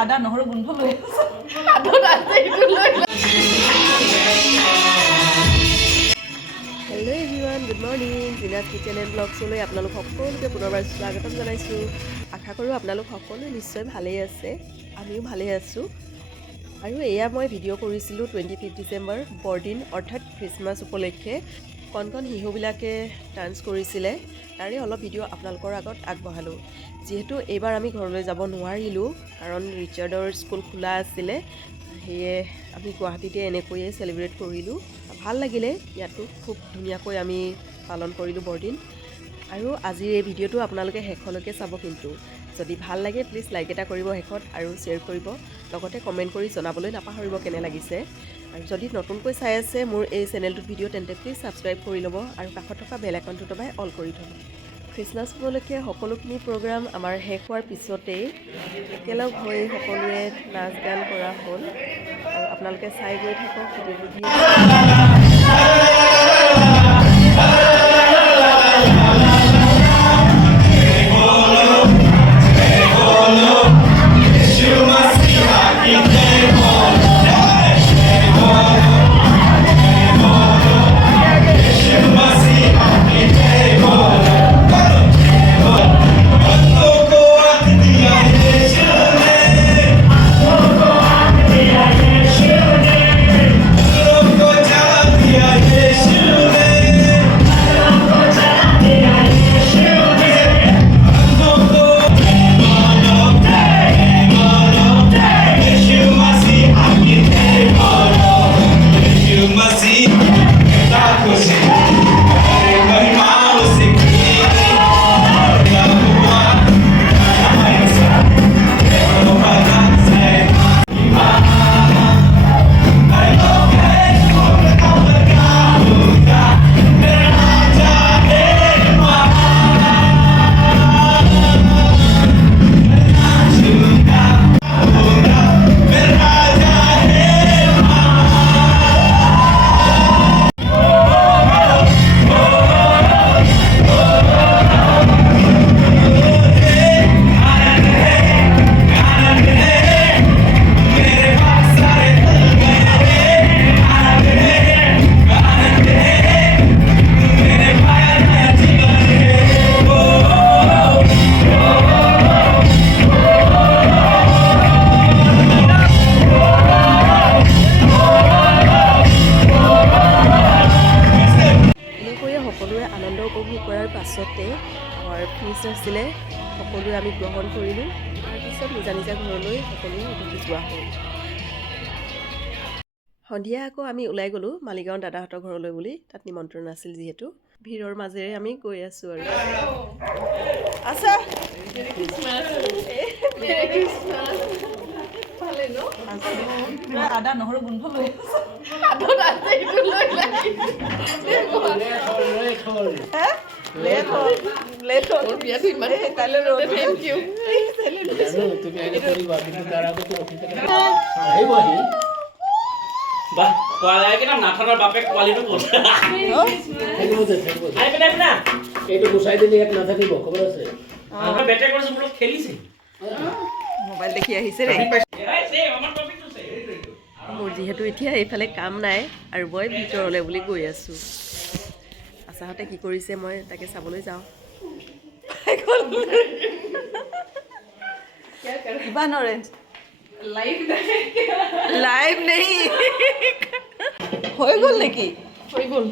আদা নহৰু গোন্ধ লৈ hello' everyone, good morning. Jina's kitchen and ব্লগছলৈ আপোনালোক সকলোকে পুনৰবাৰ স্বাগতম জনাইছোঁ। আশা কৰোঁ আপোনালোক সকলো নিশ্চয় ভালেই আছে, আমিও ভালেই আছোঁ। আৰু এয়া মই ভিডিঅ' কৰিছিলোঁ 25 ডিচেম্বৰ বৰদিন অৰ্থাৎ খ্ৰীষ্টমাছ উপলক্ষে। কণ কণ শিশুবিলাকে ডান্স কৰিছিলে, তাৰে অলপ ভিডিঅ' আপোনালোকৰ আগত আগবঢ়ালোঁ। যিহেতু এইবাৰ আমি ঘৰলৈ যাব নোৱাৰিলোঁ, কাৰণ ৰিচাৰ্ডৰ স্কুল খোলা আছিলে, সেয়ে আমি গুৱাহাটীতে এনেকৈয়ে চেলিব্ৰেট কৰিলোঁ। ভাল লাগিলে, ইয়াতো খুব ধুনীয়াকৈ আমি পালন কৰিলোঁ বৰদিন। আৰু আজিৰ এই ভিডিঅ'টো আপোনালোকে শেষলৈকে চাব, কিন্তু যদি ভাল লাগে প্লিজ লাইক এটা কৰিব শেষত আৰু শ্বেয়াৰ কৰিব, লগতে কমেণ্ট কৰি জনাবলৈ নাপাহৰিব কেনে লাগিছে। আৰু যদি নতুনকৈ চাই আছে মোৰ এই চেনেলটোত ভিডিঅ' তেন্তে প্লিজ ছাবস্ক্ৰাইব কৰি ল'ব আৰু কাষত থকা বেল আইকনটো দবাই অল কৰি থ'ব। খ্ৰীষ্টমাছ উপলক্ষে সকলোখিনি প্ৰগ্ৰাম আমাৰ শেষ হোৱাৰ পিছতেই একেলগ হৈ সকলোৱে নাচ গান কৰা হ'ল। আৰু আপোনালোকে চাই গৈ থাকক ভিডিঅ'টো। সকলোৱে আনন্দ উপভোগ কৰাৰ পাছতে আমাৰ ফিজ আছিলে, সকলোৱে আমি গ্ৰহণ কৰিলোঁ। তাৰপিছত নিজা নিজা ঘৰলৈ সকলোৱে উভতি যোৱা হ'ল। সন্ধিয়া আকৌ আমি ওলাই গ'লোঁ মালিগাঁও দাদাহঁতৰ ঘৰলৈ বুলি, তাত নিমন্ত্ৰণ আছিল যিহেতু। ভিৰৰ মাজেৰে আমি গৈ আছোঁ আৰু আদা নহৰু গোন্ধ লৈ মোবাইল দেখি আহিছে ৰে। মোৰ যিহেতু এতিয়া এইফালে কাম নাই আৰু মই ভিতৰলৈ বুলি গৈ আছোঁ। আচাহঁতে কি কৰিছে মই তাকে চাবলৈ যাওঁ। কিমান অৰেঞ্জ লাইভ নেই হৈ গ'ল নেকি? হৈ গ'ল।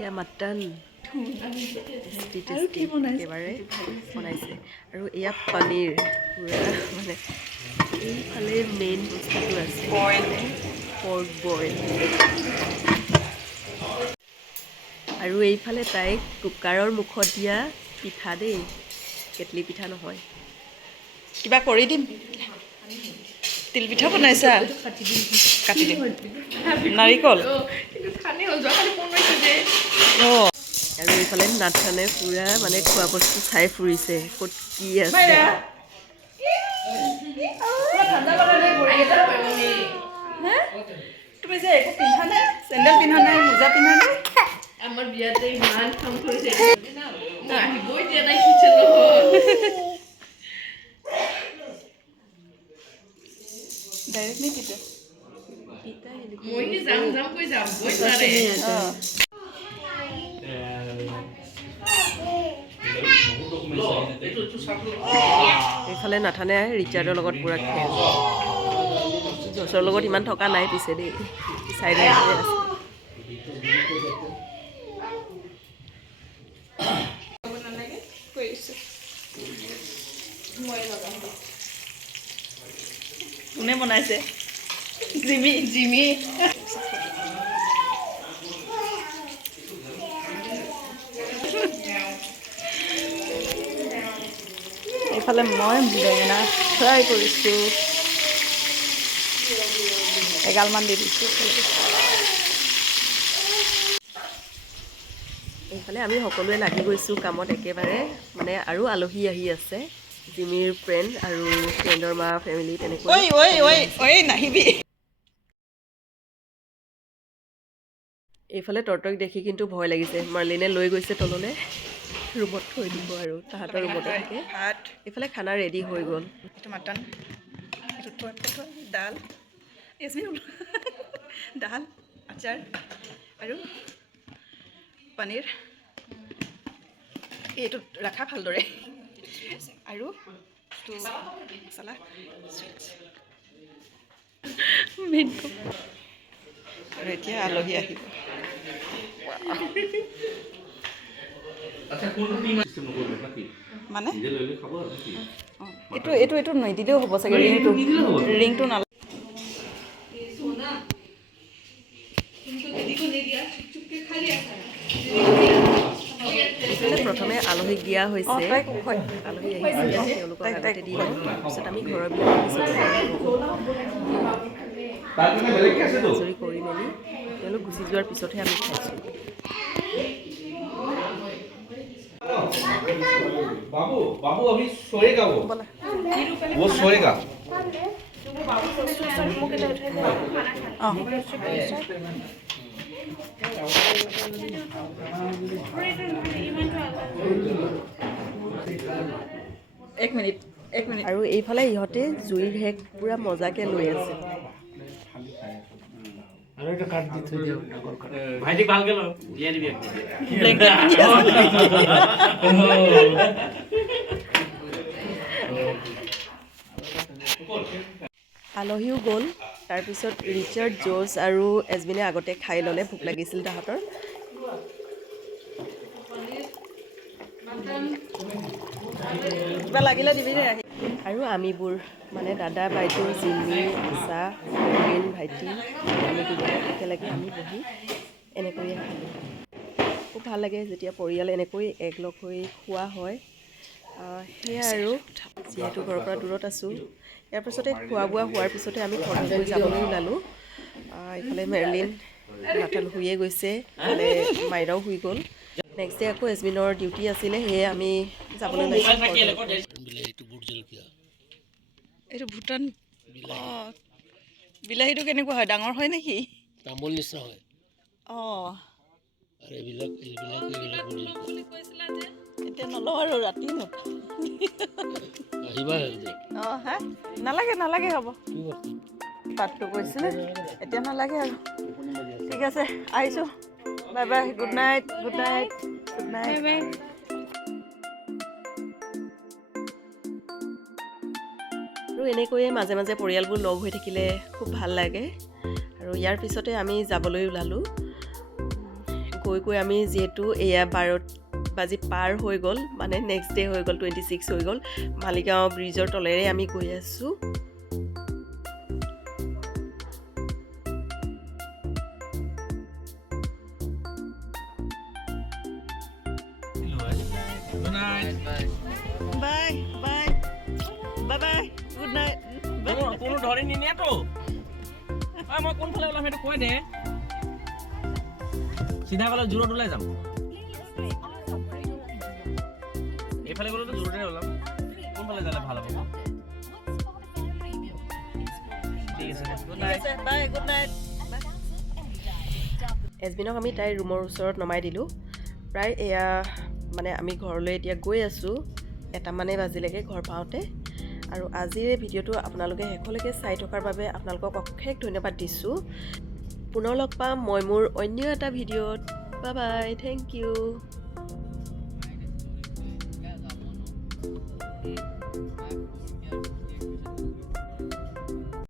এয়া মাটন একেবাৰে বনাইছে। আৰু এয়া পনীৰ পূৰা, মানে এইফালে মেইন বস্তুটো আছে পৰ্ক বইল। আৰু এইফালে তাইক কুকাৰৰ মুখত দিয়া পিঠা দেই, কেটলি পিঠা নহয়। কিবা কৰি দিম, তিল পিঠা বনাইছা? কাটি দিম নাৰিকল। অঁ, আৰু এইফালে নাথানে পূৰা মানে খোৱা বস্তু চাই ফুৰিছে, ক'ত কি আছে। তুমি যে একো পিন্ধা নাই, চেণ্ডেল পিন্ধা নাই, মোজা পিন্ধা নাই। আমাৰ বিয়াতে ইমান কাম কৰিছে, আহিবই দিয়া নাই কিচেনত। ডাইৰেক্ট নি তিতা এইফালে নাথানে ৰিচাৰ্ডৰ লগত পুৰা খেল জচৰ লগত ইমান থকা নাই পিছে দেই চাইডে আছে কোনে বনাইছে জিমি জিমি এইফালে মই বেঙেনা ফ্ৰাই কৰিছোঁ এগালমান দি দিছোঁ এইফালে আমি সকলোৱে লাগি গৈছোঁ কামত একেবাৰে মানে আৰু আলহী আহি আছে জিমিৰ ফ্ৰেণ্ড আৰু ফ্ৰেণ্ডৰ মা ফেমিলি তেনেকৈ নাহিবি এইফালে তৰ্তক দেখি কিন্তু ভয় লাগিছে মাৰ্লিনে লৈ গৈছে তললৈ ৰুমত থৈ দিব আৰু তাহাঁতৰ ৰুমতে থাকে ভাত এইফালে খানা ৰেডি হৈ গ'ল এইটো মাটন এইটো থৈ দাল দাল আচাৰ আৰু পনীৰ এইটো ৰাখা ভালদৰে আৰু মছলা আৰু এতিয়া আলহী আহিব মানে এইটো নিদিলেও হ'ব চাগে ৰিংটো নালাগে প্ৰথমে আলহীক দিয়া হৈছে আলহী আহিছিলে তেওঁলোকক আগতে দি লওঁ তাৰপিছত আমি ঘৰৰ বিলাক আজৰি কৰি মেলি তেওঁলোক গুচি যোৱাৰ পিছতহে আমি খাইছোঁ बाबू बाबू अभी सोएगा वो सोएगा এক মিনিট আৰু এইফালে ইহঁতে জুইৰ হেক পুৰা মজাকে লৈ আছে भाईटी बाल के लो ये नहीं আলহীও গ'ল তাৰপিছত ৰিচাৰ্ড জৰ্জ আৰু এজবিনে আগতে খাই ল'লে ভোক লাগিছিল তাহাঁতৰ কিবা লাগিলে দিবি দে আহি আৰু আমিবোৰ মানে দাদা বাইদেউ জিমি আশা ৰবীন ভাইটি আমি একেলগে আমি বহি এনেকৈয়ে খালোঁ খুব ভাল লাগে যেতিয়া পৰিয়াল এনেকৈ একলগ হৈ খোৱা হয় সেয়া আৰু যিহেতু ঘৰৰ পৰা দূৰত আছোঁ ইয়াৰ পাছতে খোৱা বোৱা হোৱাৰ পিছতে আমি ঘৰলৈ যাবলৈ ওলালোঁ এইফালে মেৰলিন নাথান শুয়ে গৈছে ইফালে মাইৰাও শুই গ'ল নেক্সট ডে আকৌ এজমিনৰ ডিউটি আছিলে সেয়ে আমি যাবলৈ ওলাইছোঁ এইটো ভূটান বিলাহীটো কেনেকুৱা হয় ডাঙৰ হয় নেকি তামোল নিচিনা হয় অঁ আৰু এইবিলাক এতিয়া নলওঁ আৰু ৰাতি আহিবা অঁ হা নালাগে হ'ব পাতটো কৈছিলে এতিয়া নালাগে আৰু ঠিক আছে আহিছোঁ বাই বাই গুড নাইট আৰু এনেকৈয়ে মাজে মাজে পৰিয়ালবোৰ লগ হৈ থাকিলে খুব ভাল লাগে আৰু ইয়াৰ পিছতে আমি যাবলৈ ওলালোঁ গৈ আমি যিহেতু এয়া 12 বাজি পাৰ হৈ গ'ল মানে নেক্সট ডে হৈ গ'ল 26 হৈ গ'ল মালিগাঁও ব্ৰিজৰ তলেৰে আমি গৈ আছোঁ বাই গুড নাইট কোনো ধৰি নিনিয়ে তো মই কোনফালে ওলাম সেইটো কৈ দে চিধা গ'লে জোৰত ওলাই যাম এইফালে গ'লেতো জোৰতে ওলাম কোনফালে যালে ভাল হ'ব ঠিক আছে গুড নাইট এজবিনক আমি তাইৰ ৰুমৰ ওচৰত নমাই দিলোঁ প্ৰায় এয়া মানে আমি ঘৰলৈ এতিয়া গৈ আছোঁ 1 মানে বাজিলেগৈ ঘৰ পাওঁতে আৰু আজিৰ এই ভিডিঅ'টো আপোনালোকে শেষলৈকে চাই থকাৰ বাবে আপোনালোকক অশেষ ধন্যবাদ দিছোঁ। পুনৰ লগ পাম মই মোৰ অন্য এটা ভিডিঅ'ত। Bye bye, thank U.